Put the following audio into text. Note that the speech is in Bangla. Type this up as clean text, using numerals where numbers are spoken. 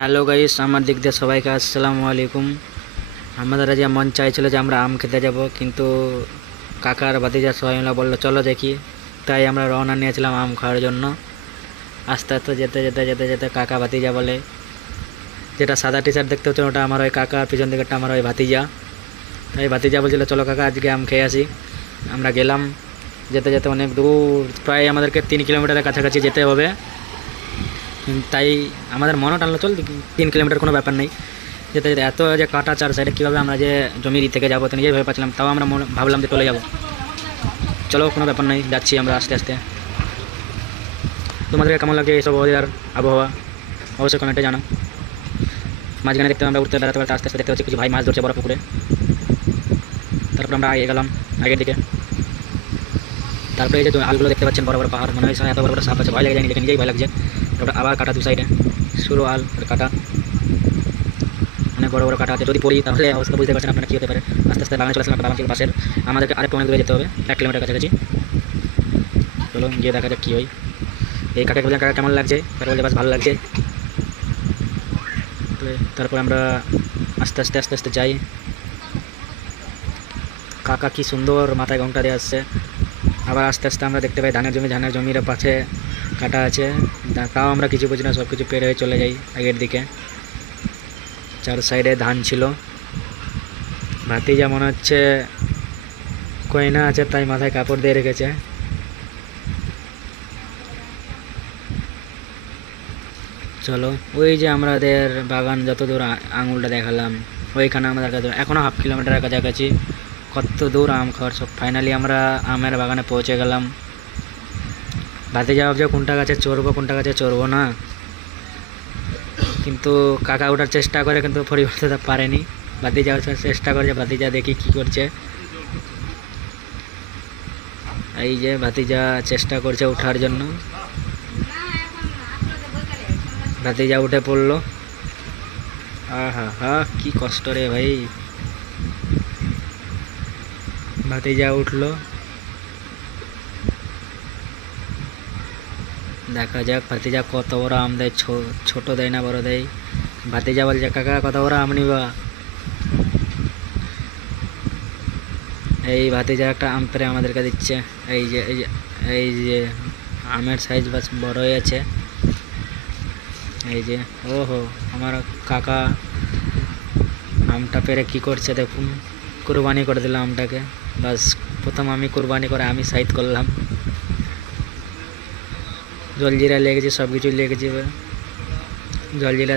হ্যালো গাইস, আমার দিক দিয়ে সবাইকে আসসালামু আলাইকুম। আমাদের আজ মন চাইছিল যে আমরা আম খেতে যাব, কিন্তু কাকার ভাতিজা সবাই মিলে বললো চলো দেখি। তাই আমরা রওনা নিয়েছিলাম আম খাওয়ার জন্য। আস্তে আস্তে যেতে যেতে যেতে যেতে কাকা ভাতিজা বলে, যেটা সাদা টি শার্ট দেখতে হচ্ছে ওটা আমার ওই কাকা, পিছন দিকেরটা আমার ওই ভাতিজা। তাই ভাতিজা বলছিল চলো কাকা আজকে আম খেয়ে আসি। আমরা গেলাম। যেতে যেতে অনেক দূর, প্রায় আমাদেরকে 3 কিলোমিটারের কাছাকাছি যেতে হবে। তাই আমাদের মনও টানলো চল 3 কিলোমিটার কোনো ব্যাপার নেই। যেতে যেতে এত যে কাটা চার সাইডে কীভাবে আমরা যে জমির থেকে যাবো তো নিজেই ভেবে পাচ্ছিলাম। তাও আমরা ভাবলাম যে চলে যাবো, চলো কোনো ব্যাপার নেই, যাচ্ছি আমরা আস্তে আস্তে। তোমাদেরকে কেমন লাগছে এইসব ওয়েদার আবহাওয়া অবশ্যই কমেন্টে জানাও। মাঝখানে দেখতে আমরা উঠতে বেড়াতে বেড়াতে আস্তে আস্তে দেখতে পাচ্ছি কিছু ভাই মাছ ধরছে বড় পুকুরে। তারপর আমরা এগেলাম আগের দিকে। তারপরে এই যে আলগুলো দেখতে পাচ্ছেন, বড় বড় পাহাড়, মনে হয় এত বড় বড় সাপ আছে, ভয় লেগে যায়, নিজেই ভয় লাগছে। তারপরে আবার কাটা দু সাইডে, শুরু আল কাটা, অনেক বড় বড় কাটা আছে। যদি পড়ি তাহলে অবস্থা বুঝতে পারছেন আপনারা কী হতে পারে। আস্তে আস্তে বাগানে চলে আসলাম, বাগান থেকে পাশের আমাদেরকে আরেকটু অনেক দূরে যেতে হবে, 1 কিলোমিটার কাছাকাছি। চলো গিয়ে দেখা যাক কী হয়। এই কাকে বলছেন কাকা কেমন লাগছে, তারপর বলছে বাস ভালো লাগছে। তারপর আমরা আস্তে আস্তে আস্তে আস্তে যাই। কাকা কি সুন্দর মাথায় ঘোমটা দিয়ে আসছে। আবার আস্তে আস্তে আমরা দেখতে পাই ধানের জমির পাশে কাটা আছে। তাও আমরা কিছু বুঝি না, সব কিছু পেরে হয়ে চলে যাই আগের দিকে। চার সাইডে ধান ছিল। ভাতিজা মনে হচ্ছে কয়না আছে, তাই মাথায় কাপড় দিয়ে রেখেছে। চলো ওই যে আমাদের বাগান যত দূর আঙুলটা দেখালাম, ওইখানে আমাদের কাছে এখনও 1/2 কিলোমিটারের কাছাকাছি। কত দূর আম খাওয়ার সব, ফাইনালি আমরা আমের বাগানে পৌঁছে গেলাম। ভাতিজা ভাবছে কোনটা গাছে চড়বো কোনটা গাছে চড়বো না, কিন্তু কাকা ওঠার চেষ্টা করে কিন্তু পরিবর্তন পারেনি। ভাতিজা ওঠার চেষ্টা করছে, ভাতিজা দেখি কি করছে। এই যে ভাতিজা চেষ্টা করছে ওঠার জন্য, ভাতিজা উঠে পড়লো। আহা হা, কি কষ্ট রে ভাই। ভাতিজা উঠলো, দেখা যাক ভাতিজা কত বড় আম দেয়। ছোট দেয় না বড় দেয়। ভাতিজা বলছে কাকা কত বড় আম নিবা। এই ভাতিজা একটা আম পেরে আমাদেরকে দিচ্ছে। এই যে এই যে এই যে আমের সাইজ বাস বড় হয়েছে। এই যে ওহো, আমার কাকা আমটা পেরে কি করছে দেখুন, কুরবানি করে দিলাম আমটাকে। বাস প্রথম আমি কুরবানি করে আমি সাইড করলাম। জলজিরা লেগেছে, সব কিছু লেগেছে। জলজিরা